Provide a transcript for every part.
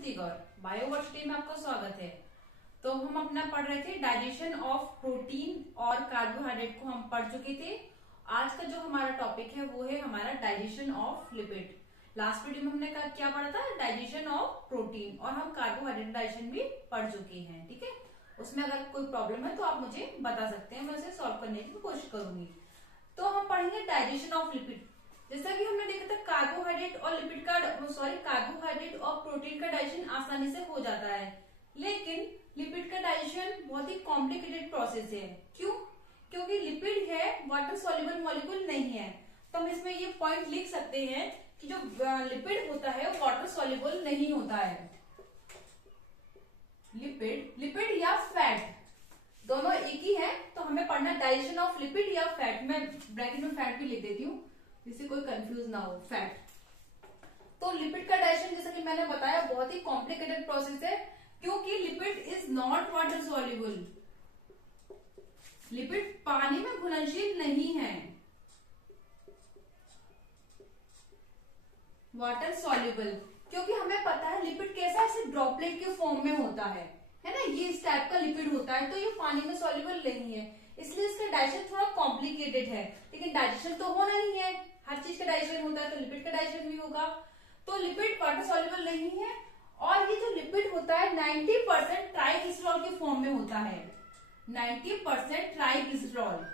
स्थिति गौर, बायोवर्सिटी में आपका स्वागत है। तो हम अपना पढ़ रहे थे डाइजेशन ऑफ प्रोटीन और कार्बोहाइड्रेट को हम पढ़ चुके थे। आज का जो हमारा टॉपिक है वो है हमारा digestion of lipid. Last video में हमने क्या पढ़ा था, डाइजेशन ऑफ प्रोटीन, और हम कार्बोहाइड्रेट डाइजेशन भी पढ़ चुके हैं। ठीक है, उसमें अगर कोई प्रॉब्लम है तो आप मुझे बता सकते हैं, मैं उसे सॉल्व करने की कोशिश करूंगी। तो हम पढ़ेंगे डाइजेशन ऑफ लिपिड। जैसा कि हमने देखा था कार्बोहाइड्रेट और लिपिड का कार्बोहाइड्रेट और प्रोटीन का डाइजेशन आसानी से हो जाता है, लेकिन लिपिड का डाइजेशन बहुत ही कॉम्प्लिकेटेड प्रोसेस है। क्यों? क्योंकि लिपिड है वाटर सॉल्युबल मॉलिक्यूल नहीं है। तो हम इसमें ये पॉइंट लिख सकते हैं कि जो लिपिड होता है वो वाटर सॉल्युबल नहीं होता है। लिपिड या फैट दोनों एक ही है, तो हमें पढ़ना डाइजेशन ऑफ लिपिड या फैट। मैं ब्रैकेट में फैट भी लिख देती हूँ जिससे कोई कंफ्यूज ना हो। फैट तो लिपिड का डाइजेशन जैसा कि मैंने बताया बहुत ही कॉम्प्लिकेटेड प्रोसेस है, क्योंकि lipid is not water soluble. Lipid पानी में घुलनशील नहीं है, वाटर सॉल्युबल। क्योंकि हमें पता है लिपिड कैसा ऐसे ड्रॉपलेट के फॉर्म में होता है ना, ये इस टाइप का लिपिड होता है, तो ये पानी में सॉल्युबल नहीं है, इसलिए इसका डाइजेशन थोड़ा कॉम्प्लिकेटेड है। लेकिन डाइजेशन तो होना नहीं है, हर चीज का डाइजेशन होता है, तो लिपिड का डाइजेशन भी होगा। तो लिपिड वाटर सॉल्युबल नहीं है, और ये जो लिपिड होता है 90% ट्राइग्लिसरॉल के फॉर्म में होता है। 90% ट्राइग्लिसरॉल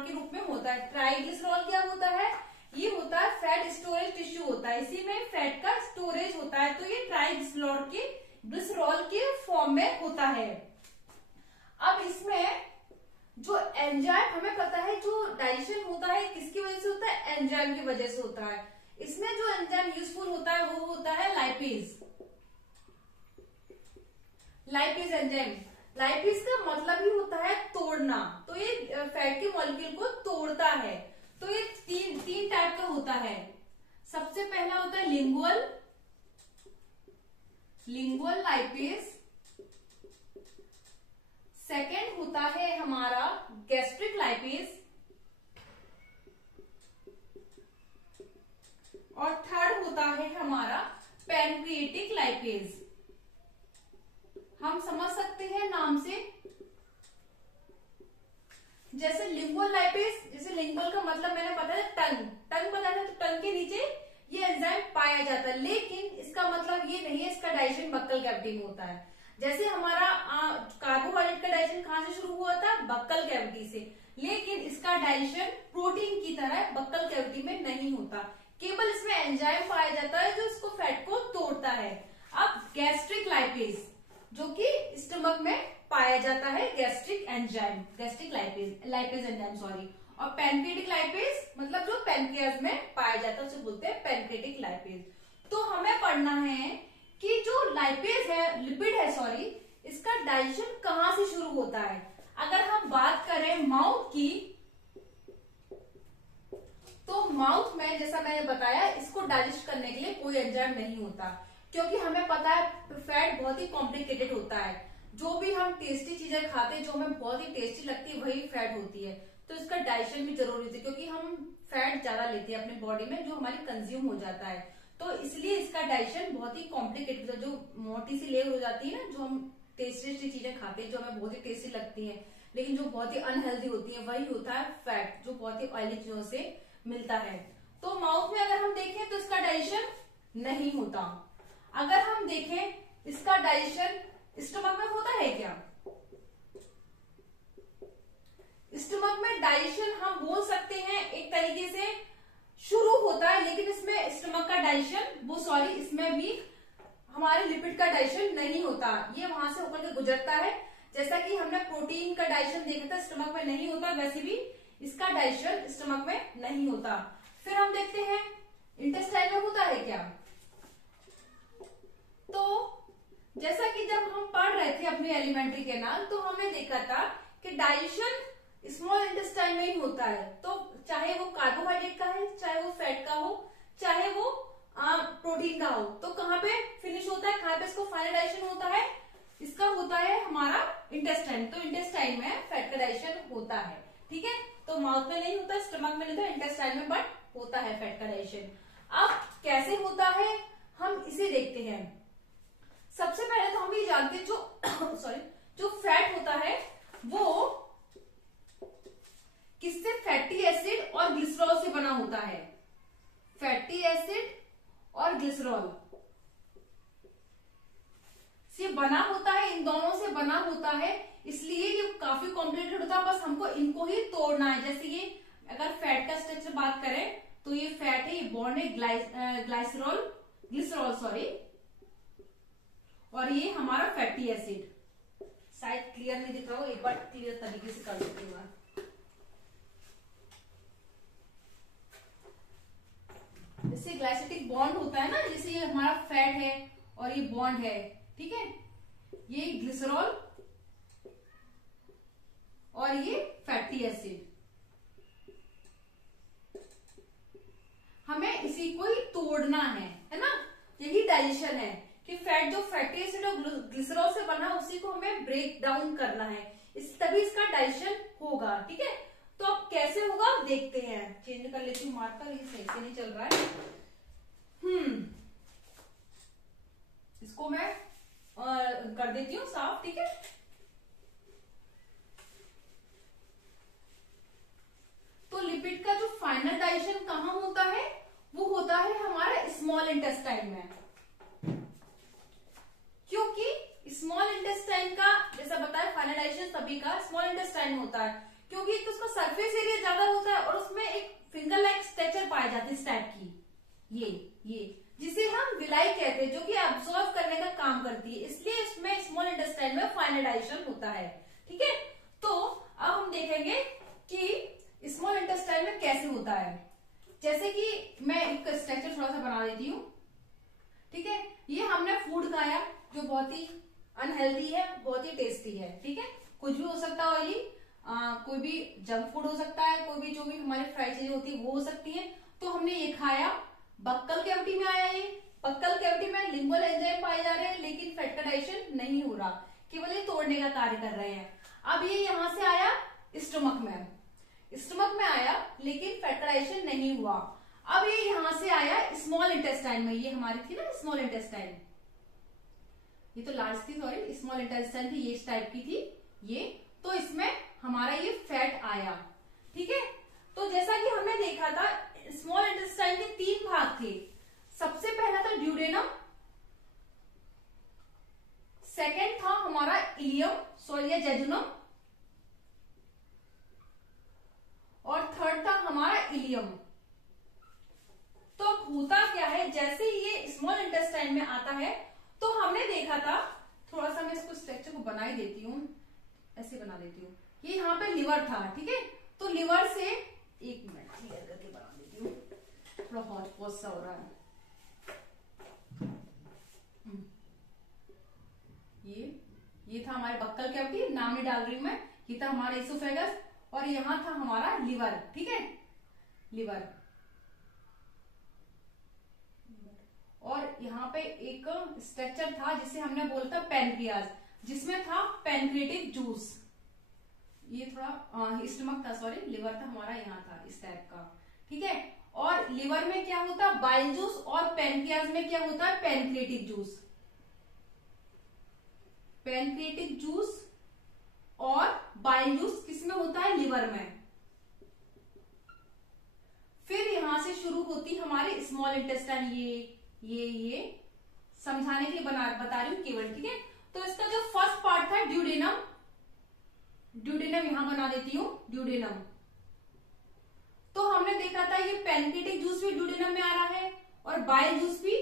के रूप में होता है। ट्राइग्लिसरॉल क्या होता है? ये होता है फैट स्टोरेज टिश्यू होता है, इसी में फैट का स्टोरेज होता है, तो ये ट्राइग्लिसरॉल के फॉर्म में होता है। अब इसमें जो एंजाइम, हमें पता है जो डाइजेशन होता है किसकी वजह से होता है? एंजाइम की वजह से होता है। इसमें जो एंजाइम यूजफुल होता है वो होता है लाइपेज। लाइपेज एंजाइम, लाइपेज का मतलब ही होता है तोड़ना, तो ये फैट के मॉलिक्यूल को तोड़ता है। तो ये तीन टाइप का होता है। सबसे पहला होता है लिंगुअल लाइपेज, सेकेंड होता है हमारा गैस्ट्रिक लाइपेज, और थर्ड होता है हमारा पैनक्रिएटिक लाइपेज। हम समझ सकते हैं नाम से, जैसे लिंगुअल लाइपेज, जैसे लिंगुअल का मतलब मैंने बताया टंग बताया, तो टंग के नीचे ये एंजाइम पाया जाता है, लेकिन इसका मतलब ये नहीं है इसका डाइजेशन बक्कल कैविटी में होता है। जैसे हमारा कार्बोहाइड्रेट का डाइजेशन कहां से शुरू हुआ था? बक्कल कैविटी से, लेकिन इसका डाइजेशन प्रोटीन की तरह बक्कल कैविटी में नहीं होता, केवल इसमें एंजाइम पाया जाता है जो इसको फैट को तोड़ता है। अब गैस्ट्रिक लाइपेज जो कि स्टमक में पाया जाता है, गैस्ट्रिक लाइपेज एंजाइम सॉरी, और पैनक्रिएटिक लाइपेज मतलब जो पैनक्रियाज में पाया जाता है उसे बोलते हैं पैनक्रिएटिक लाइपेज। तो हमें पढ़ना है कि जो लाइपेज है, लिपिड है सॉरी, इसका डाइजेशन कहां से शुरू होता है। अगर हम बात करें माउथ की, तो माउथ में जैसा मैंने बताया इसको डाइजेस्ट करने के लिए कोई एंजाइम नहीं होता, क्योंकि हमें पता है फैट बहुत ही कॉम्प्लिकेटेड होता है। जो भी हम टेस्टी चीजें खाते हैं जो हमें बहुत ही टेस्टी लगती है वही फैट होती है, तो इसका डाइजेशन भी जरूरी है, क्योंकि हम फैट ज्यादा लेते हैं अपने बॉडी में जो हमारी कंज्यूम हो जाता है, तो इसलिए इसका डाइजेशन बहुत ही कॉम्प्लिकेटेड है। जो मोटी सी लेयर हो जाती है ना, जो हम टेस्टी चीजें खाते हैं जो हमें बहुत ही टेस्टी लगती है, लेकिन जो बहुत ही अनहेल्दी होती है, वही होता है फैट, जो बहुत ही ऑयली चीजों से मिलता है। तो माउथ में अगर हम देखें तो इसका डाइजेशन नहीं होता। अगर हम देखें इसका डाइजेशन स्टमक में होता है क्या? स्टमक में डाइजेशन हम बोल सकते हैं एक तरीके से शुरू होता है, लेकिन इसमें स्टमक का डाइजेशन इसमें भी हमारे लिपिड का डाइजेशन नहीं होता, ये वहां से होकर के गुजरता है। जैसा कि हमने प्रोटीन का डाइजेशन देखा था स्टमक में नहीं होता, वैसे भी इसका डाइजेशन स्टमक में नहीं होता। फिर हम देखते हैं इंटेस्टाइन में होता है क्या। तो जैसा कि जब हम पढ़ रहे थे अपनी एलिमेंट्री के नाम, तो हमने देखा था कि डाइजेशन स्मॉल इंटेस्टाइन में ही होता है। तो चाहे वो कार्बोहाइड्रेट का है, चाहे वो फैट का हो, चाहे वो प्रोटीन का हो, तो कहाँ पे फिनिश होता है, कहाँ पे इसको फाइनल डाइजेशन होता है? इसका होता है हमारा इंटेस्टाइन। तो इंटेस्टाइन में फैट का डाइजेशन होता है। ठीक है, तो माउथ में नहीं होता, स्टमक में नहीं होता, इंटेस्टाइन में बट होता है फैट का डाइजेशन। अब कैसे होता है हम इसे देखते हैं। सबसे पहले तो हम ये जानते हैं जो सॉरी जो फैट होता है वो किससे, फैटी एसिड और ग्लिसरॉल से बना होता है। फैटी एसिड और ग्लिसरॉल से बना होता है, इन दोनों से बना होता है, इसलिए ये काफी कॉम्प्लिकेटेड होता है। बस हमको इनको ही तोड़ना है। जैसे ये अगर फैट का स्ट्रक्चर बात करें तो ये फैट है, ये बॉन्ड है ग्लिसरॉल सॉरी, और ये हमारा फैटी एसिड। शायद क्लियर नहीं दिख रहा हो, एक बार क्लियर तरीके से कर देती हूँ। जैसे ग्लाइसेटिक बॉन्ड होता है ना, जैसे ये हमारा फैट है और ये बॉन्ड है, ठीक है, ये ग्लिसरॉल और ये फैटी एसिड। हमें इसी को ही तोड़ना है ना, यही डाइजेशन है कि फैट जो फैटी एसिड और ग्लिसरॉल से बना उसी को हमें ब्रेक डाउन करना है, तभी इसका डाइजेशन होगा। ठीक है, तो अब कैसे होगा आप देखते हैं। चेंज कर लेती हूँ मार्कर, ये सही से नहीं चल रहा है। इसको मैं कर देती हूँ साफ। ठीक है, तो लिपिड का जो फाइनल डाइजेशन कहाँ होता है, वो होता है हमारा स्मॉल इंटेस्टाइन में। क्योंकि स्मॉल इंटेस्टाइन का जैसा बताया फाइनल डाइजेशन सभी का स्मॉल इंटेस्टाइन होता है, क्योंकि एक तो उसका सरफेस एरिया ज्यादा होता है और उसमें एक फिंगर लाइक स्ट्रक्चर पाए जाते हैं इस टाइप की, ये जिसे हम विलाई कहते हैं, जो कि एब्सॉर्ब करने का काम करती है, इसलिए इसमें स्मॉल इंटेस्टाइन में फाइनल डाइजेशन होता है। ठीक है, तो अब हम देखेंगे कि स्मॉल इंटेस्टाइन में कैसे होता है। जैसे कि मैं एक स्ट्रक्चर थोड़ा सा बना देती हूँ। ठीक है, ये हमने फूड खाया जो बहुत ही अनहेल्दी है, बहुत ही टेस्टी है। ठीक है, कुछ भी हो सकता है, ऑयली, कोई भी जंक फूड हो सकता है, कोई भी जो भी हमारी फ्राई चीजें होती है वो हो सकती है। तो हमने ये खाया, बक्कल कैविटी में आया, ये बक्कल कैविटी में लिंगुअल एंजाइम पाए जा रहे हैं, लेकिन फैट का डाइजेशन नहीं हो रहा, केवल ये तोड़ने का कार्य कर रहे हैं। अब ये यहां से आया स्टमक में आया, लेकिन फैट का डाइजेशन नहीं हुआ। अब ये यहां से आया स्मॉल इंटेस्टाइन में, ये हमारी थी ना स्मॉल इंटेस्टाइन, ये तो लार्ज थी सॉरी, स्मॉल इंटेस्टाइन थी, ये इस टाइप की थी ये, तो इसमें हमारा ये फैट आया। ठीक है, तो जैसा कि हमने देखा था स्मॉल इंटेस्टाइन के 3 भाग थे। सबसे पहला था ड्यूडेनम, सेकेंड था हमारा इलियम सॉरी या जेजुनम, और थर्ड था हमारा इलियम। तो अब होता क्या है, जैसे ये स्मॉल इंटेस्टाइन में आता है तो हमने देखा था, थोड़ा सा मैं इसको स्ट्रक्चर को बना ही देती हूँ, ऐसे बना देती हूँ। ये यहाँ पे लिवर था, ठीक है, तो लिवर से एक मिनट क्लियर करके बना देती हूँ, थोड़ा हॉट पॉज सा हो रहा है। ये था हमारे बक्कल कैविटी, नाम नहीं डाल रही मैं, ये था हमारा इसोफेगस, और यहाँ था हमारा लिवर। ठीक है, लिवर, और यहाँ पे एक स्ट्रक्चर था जिसे हमने बोला था पैनक्रियाज, जिसमें था पैनक्रिएटिक जूस। ये थोड़ा स्टमक था सॉरी, लिवर था हमारा, यहाँ था इस टाइप का। ठीक है, और लिवर में क्या होता है बाइल जूस, और पैनक्रियाज में क्या होता है पैनक्रिएटिक जूस। पैनक्रिएटिक जूस और बाइल जूस किसमें होता है, लिवर में। फिर यहां से शुरू होती हमारी स्मॉल इंटेस्टाइन, ये समझाने के लिए बता रही हूं केवल। ठीक है, तो इसका जो फर्स्ट पार्ट था ड्यूडेनम यहां बना देती हूं, ड्यूडेनम। तो हमने देखा था ये पैनक्रिएटिक जूस भी ड्यूडेनम में आ रहा है और बाइल जूस भी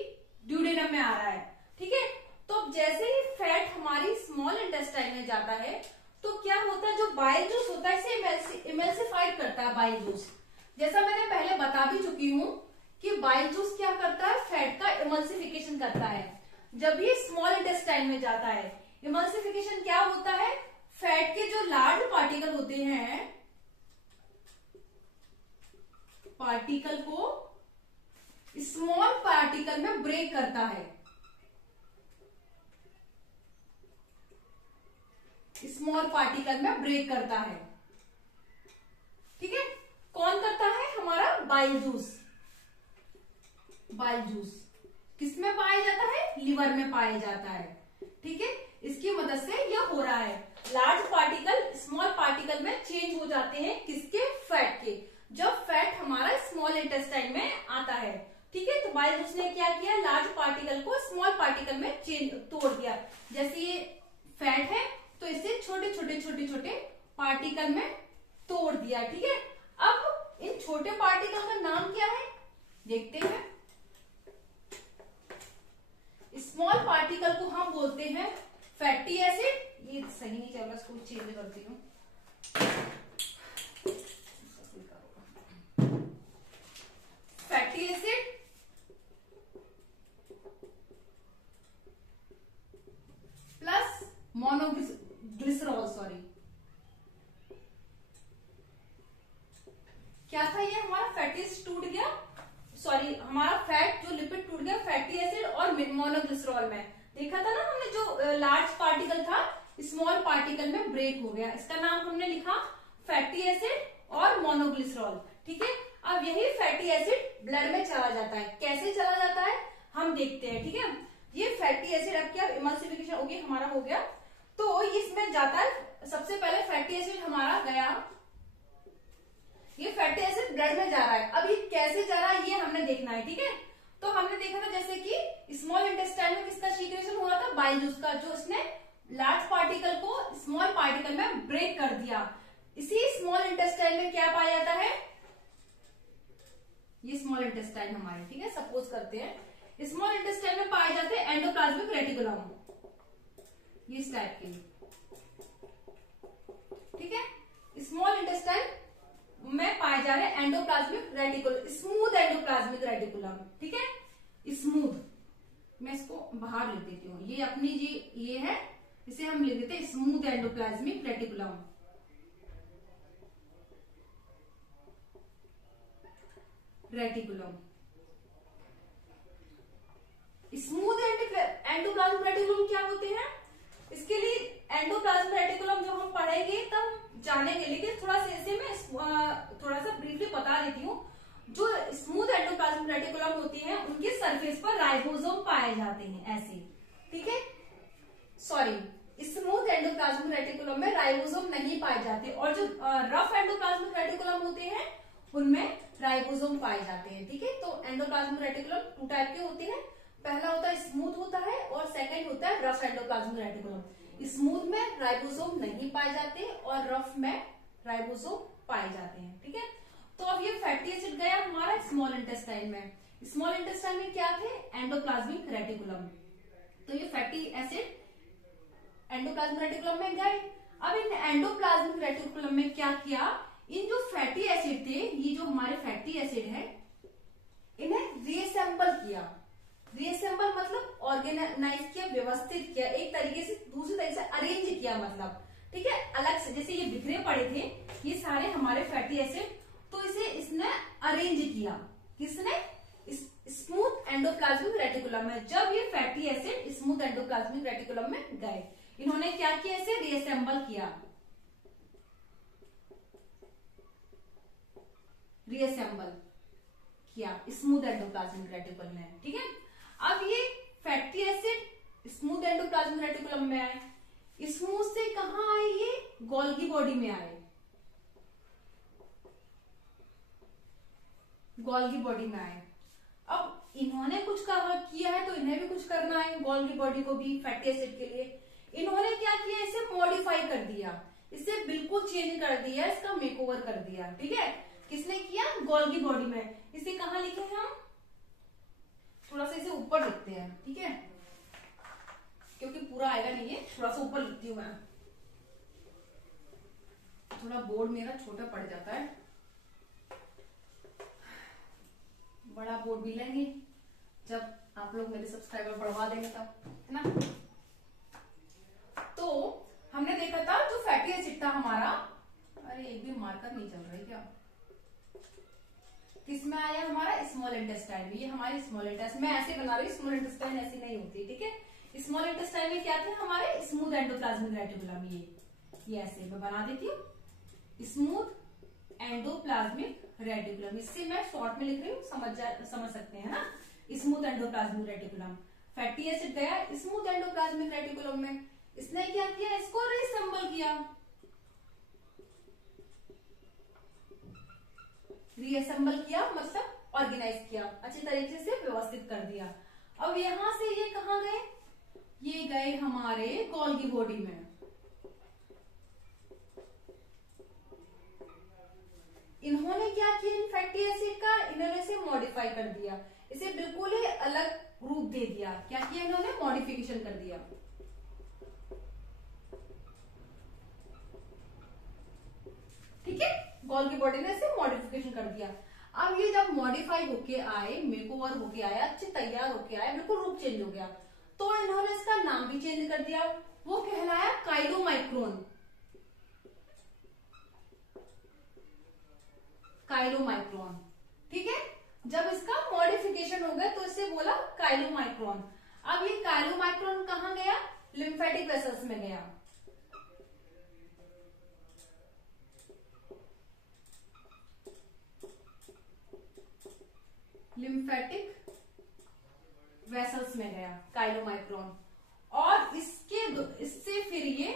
ड्यूडेनम में आ रहा है। ठीक है, तो जैसे ही फैट हमारी स्मॉल इंटेस्टाइन में जाता है तो क्या होता है, जो बाइल जूस होता है इसे इमल्सिफाइड करता है बाइल जूस। जैसा मैंने पहले बता भी चुकी हूं कि बाइल जूस क्या करता है, फैट का इमल्सिफिकेशन करता है। जब ये स्मॉल इंटेस्टाइन में जाता है, इमल्सिफिकेशन क्या होता है, फैट के जो लार्ज पार्टिकल होते हैं, पार्टिकल को स्मॉल पार्टिकल में ब्रेक करता है, स्मॉल पार्टिकल में ब्रेक करता है। ठीक है, कौन करता है, हमारा बाइल जूस। बाइल जूस किसमें पाया जाता है? लिवर में पाया जाता है। ठीक है, इसकी मदद से यह हो रहा है। लार्ज पार्टिकल स्मॉल पार्टिकल में चेंज हो जाते हैं, किसके? फैट के। जब फैट हमारा स्मॉल इंटेस्टाइन में आता है, ठीक है, तो बाइल जूस ने क्या किया? लार्ज पार्टिकल को स्मॉल पार्टिकल में तोड़ दिया। जैसे ये फैट है तो इसे छोटे छोटे छोटे छोटे पार्टिकल में तोड़ दिया। ठीक है, अब इन छोटे पार्टिकल का नाम क्या है देखते हैं। स्मॉल पार्टिकल को हम बोलते हैं फैटी एसिड। ये सही नहीं चल रहा, इसको चेंज करती हूँ। फैटी एसिड प्लस मोनोग्लिसरॉल, सॉरी क्या था ये? हमारा फैटी एसिड टूट गया, सॉरी हमारा फैट जो लिपिड टूट गया फैटी एसिड और मोनोग्लिसरॉल में। देखा था ना हमने, जो लार्ज पार्टिकल था स्मॉल पार्टिकल में ब्रेक हो गया, इसका नाम हमने लिखा फैटी एसिड और मोनोग्लिसरॉल। ठीक है, अब यही फैटी एसिड ब्लड में चला जाता है। कैसे चला जाता है हम देखते हैं। ठीक है, ये फैटी एसिड अब क्या इमल्सिफिकेशन हो गया, हमारा हो गया, तो इसमें जाता है। सबसे पहले फैटी एसिड हमारा गया, ये फैटी एसिड ब्लड में जा रहा है। अब ये कैसे जा रहा है ये हमने देखना है। ठीक है, तो हमने देखा था जैसे कि स्मॉल इंटेस्टाइन में किसका सीक्रेशन हुआ था? बाइल जूस का, जो इसने लार्ज पार्टिकल को स्मॉल पार्टिकल में ब्रेक कर दिया। इसी स्मॉल इंटेस्टाइन में क्या पाया जाता है? ये स्मॉल इंटेस्टाइन हमारे, ठीक है, सपोज करते हैं स्मॉल इंटेस्टाइन में पाए जाते हैं एंडोप्लाज्मिक रेटिकुलम, ये इस टाइप के। ठीक है, स्मॉल इंटेस्टाइन में पाए जा रहे हैं endoplasmic reticulum, smooth endoplasmic reticulum. ठीक है, स्मूथ, मैं इसको बाहर लिख देती हूँ। ये अपनी जी ये है, इसे हम लिख देते हैं smooth endoplasmic reticulum. Smooth endoplasmic reticulum क्या होते हैं? इसके लिए एंडोप्लाज्मिक रेटिकुलम जो हम पढ़ेंगे तब जानेंगे, लेकिन थोड़ा सा ऐसे मैं थोड़ा सा ब्रीफली बता देती हूँ। जो स्मूथ एंडोप्लाज्मिक रेटिकुलम होती है उनके सरफेस पर राइबोसोम पाए जाते हैं, ऐसे। ठीक है, सॉरी, स्मूथ एंडोप्लाज्मिक रेटिकुलम में राइबोसोम नहीं पाए जाते, और जो रफ एंडोप्लाज्मिक रेटिकुलम होते हैं उनमें राइबोसोम पाए जाते हैं। ठीक है, तो एंडोप्लाज्मिक रेटिकुलम 2 टाइप के होते हैं। पहला होता है स्मूथ होता है और सेकंड होता है रफ एंडोप्लाज्मिक रेटिकुलम। स्मूथ में राइबोसोम नहीं पाए जाते और रफ में राइबोसोम पाए जाते हैं। ठीक है, तो अब ये फैटी एसिड गया हमारा स्मॉल इंटेस्टाइन में। स्मॉल इंटेस्टाइन में क्या थे? Endoplasmic reticulum. तो ये फैटी एसिड एंडोप्लाज्मिक रेटिकुलम में गए। अब इन एंडोप्लाज्मिक रेटिकुलम में क्या किया? इन जो फैटी एसिड थे, ये जो हमारे फैटी एसिड है, इन्हें रीअसेंबल किया। रीअसेंबल मतलब ऑर्गेनाइज किया, व्यवस्थित किया, एक तरीके से दूसरे तरीके से अरेंज किया, मतलब ठीक है, अलग से। जैसे ये बिखरे पड़े थे ये सारे हमारे फैटी एसिड, तो इसे इसने अरेंज किया। किसने? स्मूथ एंडोप्लाज्मिक रेटिकुलम में। जब ये fatty acid smooth endoplasmic reticulum में गए, इन्होंने क्या किया? इसे रीअसेंबल किया, रीअसेंबल किया स्मूथ एंडोप्लाज्मिक रेटिकुलम में। ठीक है, अब ये fatty acid smooth endoplasmic reticulum में आए। स्मूथ से कहां आए? ये गोल्गी बॉडी में आए, गोल्गी बॉडी में आए। अब इन्होंने कुछ किया है तो इन्हें भी कुछ करना है, गोल्गी बॉडी को भी फैटी एसिड के लिए। इन्होंने क्या किया? इसे मॉडिफाई कर दिया, इसे बिल्कुल चेंज कर दिया, इसका मेकओवर कर दिया। ठीक है, किसने किया? गोल्गी बॉडी में। इसे कहां लिखे हैं हम? थोड़ा सा इसे ऊपर लिखते हैं, ठीक है, क्योंकि पूरा आएगा नहीं, ये थोड़ा सा ऊपर लिखती हूँ मैं, थोड़ा बोर्ड मेरा छोटा पड़ जाता है। बड़ा बोर्ड भी लेंगे जब आप लोग मेरे सब्सक्राइबर बढ़वा देंगे तब, है ना। तो हमने देखा था जो फैटी एसिड था हमारा, अरे एक भी मार्कर नहीं चल रही क्या? किसमें आया? हमारा स्मॉल इंटेस्टाइन में। ये हमारे स्मॉल इंटेस्टाइन, मैं ऐसे बना रही हूँ, स्मॉल इंटेस्टाइन ऐसी नहीं होती। ठीक है, स्मॉल इंटेस्टाइन में क्या थे हमारे? Smooth endoplasmic reticulum. ये ऐसे मैं बना देती हूँ, स्मूथ एंडोप्लाज्मिक रेटिकुलम। इससे मैं शॉर्ट में लिख रही हूँ, समझ सकते हैं ना। Smooth endoplasmic reticulum. Fatty acid गया स्मूथ एंडोप्लाज्मिक रेटिकुलम में, इसने क्या किया, इसको रीअसेंबल किया, रीअसेंबल किया मतलब ऑर्गेनाइज किया, अच्छे तरीके से व्यवस्थित कर दिया। अब यहां से ये कहां गए, ये गए हमारे गोल्गी बॉडी में। इन्होंने क्या किया, इन फैटी एसिड का इन्होंने इसे मॉडिफाई कर दिया, इसे बिल्कुल ही अलग रूप दे दिया। क्या किया इन्होंने, मॉडिफिकेशन कर दिया। ठीक है, गोल्गी बॉडी ने इसे मॉडिफिकेशन कर दिया। अब ये जब मॉडिफाई होके आए, मेकओवर होके आया, अच्छे तैयार होके आया, बिल्कुल रूप चेंज हो गया, तो इन्होंने इसका नाम भी चेंज कर दिया, वो कहलाया काइलोमाइक्रोन। काइलोमाइक्रोन, ठीक है, जब इसका मॉडिफिकेशन हो गया तो इसे बोला काइलोमाइक्रोन। अब ये काइलोमाइक्रोन कहां गया, लिम्फेटिक वेसल्स में गया। लिम्फेटिक वेसल्स में गया काइलोमाइक्रोन। और इससे फिर ये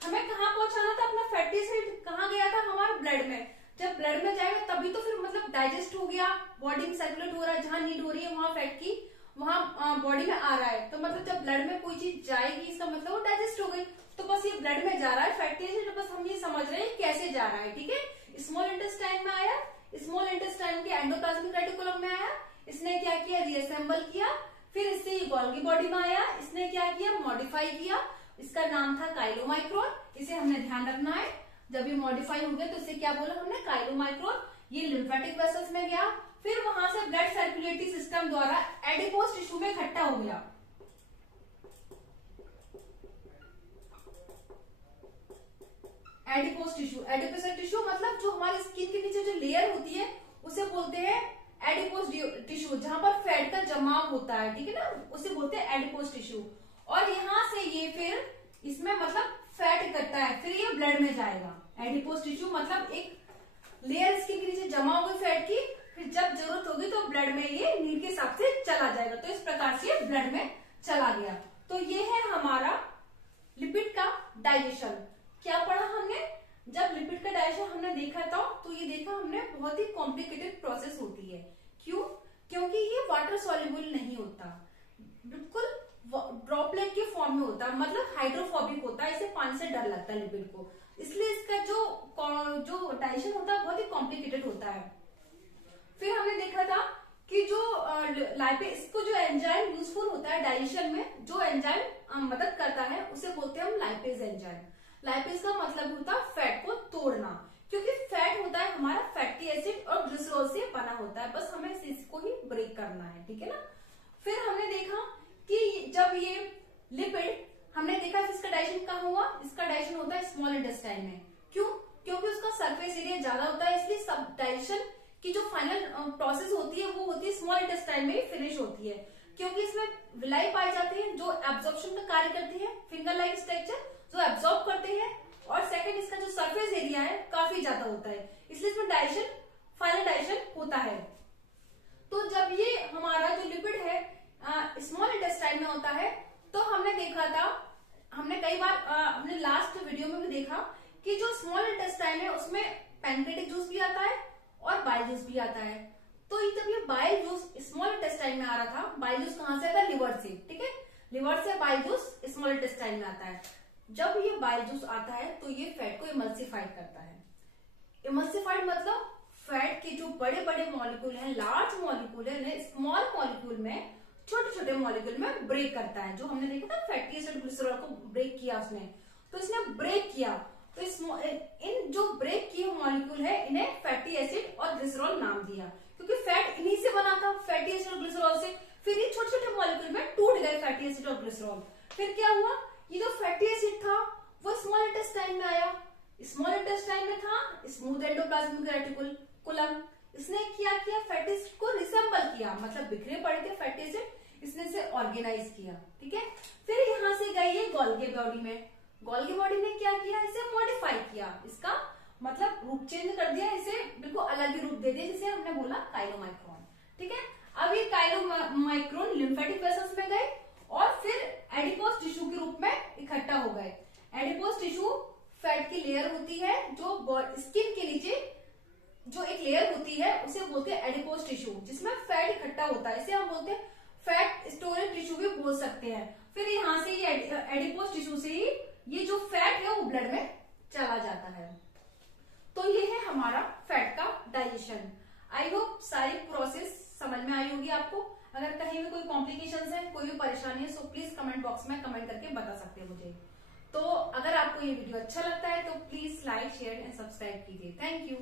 हमें कहां पहुंचाना था, अपना फैटी एसिड कहां गया था, हमारे ब्लड में। जब ब्लड में जाएगा तभी तो फिर मतलब डाइजेस्ट हो गया, बॉडी में सर्कुलेट हो रहा है, जहां नीड हो रही है वहां फैट की, वहां बॉडी में आ रहा है। तो मतलब जब ब्लड में कोई चीज जाएगी, इसका मतलब वो डाइजेस्ट हो गई। तो बस ये ब्लड में जा रहा है फैटी एसिड, बस हम ये समझ रहे हैं कैसे जा रहा है। ठीक है, स्मॉल इंटेस्टाइन में आया, स्मॉल इंटेस्टाइन के एंडोप्लाज्मिक रेटिकुलम में आया, इसने क्या किया, रीअसेंबल किया। फिर इससे गोल्गी बॉडी में आया, इसने क्या किया, मॉडिफाई किया, इसका नाम था काइलोमाइक्रोन। इसे हमने ध्यान रखना है, जब ये मॉडिफाई हो गया तो इसे क्या बोला हमने, काइलोमाइक्रोन। ये लिम्फेटिक वेसल्स में गया, फिर वहां से ब्लड सर्कुलेटरी सिस्टम द्वारा एडिपोज टिश्यू में इकट्ठा हो गया। एडिपोज टिश्यू, एडिपोज टिश्यू मतलब जो हमारी स्किन के नीचे जो लेयर होती है उसे बोलते हैं एडिपोज टिश्यू, जहां पर फैट का जमाव होता है। ठीक है ना, उसे बोलते हैं एडिपोज टिश्यू। और यहां से ये फिर इसमें मतलब फैट इकट्ठा है, फिर ये ब्लड में जाएगा। एडिपोज टिश्यू मतलब एक लेयर स्किन के नीचे जमा हुई फैट की, फिर जब जरूरत होगी तो ब्लड में ये नीड के हिसाब से चला जाएगा। तो इस प्रकार से ये ब्लड में चला गया। तो ये है हमारा लिपिड का डाइजेशन। क्या पढ़ा हमने, जब लिपिड का डाइजेशन हमने देखा था तो ये देखा हमने बहुत ही कॉम्प्लिकेटेड प्रोसेस होती है। क्यों, क्योंकि ये वाटर सॉल्युबल नहीं होता, बिल्कुल ड्रॉपलेट के फॉर्म में होता है, मतलब हाइड्रोफोबिक होता है, इसे पानी से डर लगता है लिपिड को, इसलिए इसका जो डाइजेशन होता है बहुत ही कॉम्प्लिकेटेड होता है। फिर हमने देखा था कि जो लाइपेज, इसको जो एंजाइम यूजफुल होता है डाइजेशन में, जो एंजाइम मदद करता है उसे बोलते हैं हम लाइपेज एंजाइम। लाइपेज का मतलब होता है फैट को तोड़ना, क्योंकि फैट होता है हमारा फैटी एसिड और ग्लिसरॉल से बना होता है, बस हमें इसको ही ब्रेक करना है। ठीक है ना। फिर हमने देखा कि जब ये लिपिड हमने देखा इसका डाइजेशन कहाँ हुआ, इसका डाइजेशन होता है स्मॉल इंटेस्टाइन में। क्यों, क्योंकि उसका सरफेस एरिया ज्यादा होता है, इसलिए सब डाइजेशन की जो फाइनल प्रोसेस होती है वो होती है स्मॉल इंटेस्टाइन में ही फिनिश होती है, क्योंकि इसमें विलाई पाई जाती है जो एब्जॉर्प्शन का कार्य करती है, फिंगर लाइक स्ट्रक्चर जो एब्जॉर्ब करते हैं, और सेकंड इसका जो सरफेस एरिया है काफी ज्यादा होता है, इसलिए इसमें डाइजेशन फाइनल डाइजेशन होता है। तो जब ये हमारा जो लिपिड है स्मॉल इंटेस्टाइन में होता है, तो हमने देखा था, हमने कई बार हमने लास्ट वीडियो में भी देखा कि जो स्मॉल इंटेस्टाइन है उसमें पैनक्रेटिक जूस भी आता है और बाइल जूस भी आता है। तो जब ये बाइल जूस स्मॉल इंटेस्टाइन में आ रहा था, बाइल जूस कहां से आता है, लिवर से। ठीक है, लिवर से बाइल जूस स्मॉल इंटेस्टाइन में आता है। जब ये बाइल जूस आता है तो ये फैट को इमल्सिफाइड करता है। इमल्सिफाइड मतलब फैट के जो बड़े बड़े मॉलिक्यूल हैं, लार्ज मॉलिक्यूल है, स्मॉल मॉलिक्यूल में छोटे छोटे मॉलिक्यूल में ब्रेक करता है। जो हमने देखा था फैटी एसिड ग्लिसरॉल को ब्रेक किया उसने, तो इसने ब्रेक किया, तो इन जो ब्रेक किए मॉलिक्यूल है इन्हें फैटी एसिड और ग्लिसरॉल नाम दिया, क्योंकि फैट इन्हीं से बना था, फैटी एसिड और ग्लिसरॉल से। फिर ये छोटे छोटे मॉलिक्यूल में टूट गए फैटी एसिड और ग्लिसरॉल। फिर क्या हुआ, ये जो फैटी एसिड था वो स्मॉल इंटेस्टाइन में आया, स्मॉल इंटेस्टाइन में था स्मूथ एंडोप्लाज्मिक रेटिकुलम, इसने क्या किया, फैटी एसिड को रिसेंबल किया, मतलब बिखरे पड़े थे फैटी एसिड, इसने इसे ऑर्गेनाइज किया। ठीक है, फिर यहां से गई ये गोल्गी बॉडी में, गोल्गी बॉडी ने क्या किया, इसे मॉडिफाई किया, इसका मतलब रूप चेंज कर दिया, इसे बिल्कुल अलग ही रूप दे दिया, जिसे हमने बोला काइलोमाइक्रोन। ठीक है, अब ये काइलोमाइक्रोन लिम्फेटिक वेसल्स में गए और फिर एडिपोज टिश्यू के रूप में इकट्ठा हो गए। एडिपोज टिश्यू फैट की लेयर होती है जो स्किन के नीचे जो एक लेयर होती है उसे बोलते हैं एडिपोज टिश्यू, जिसमें फैट इकट्ठा होता है। इसे हम बोलते हैं फैट स्टोरेज टिश्यू भी बोल सकते हैं। फिर यहाँ से ये एडिपोज टिश्यू से ही ये जो फैट है वो ब्लड में चला जाता है। तो ये है हमारा फैट का डाइजेशन। आई होप सारी प्रोसेस समझ में आई होगी आपको। अगर कहीं भी कोई कॉम्प्लिकेशंस है, कोई भी परेशानी है, सो प्लीज कमेंट बॉक्स में कमेंट करके बता सकते हैं मुझे। तो अगर आपको ये वीडियो अच्छा लगता है तो please like, share and subscribe कीजिए। Thank you.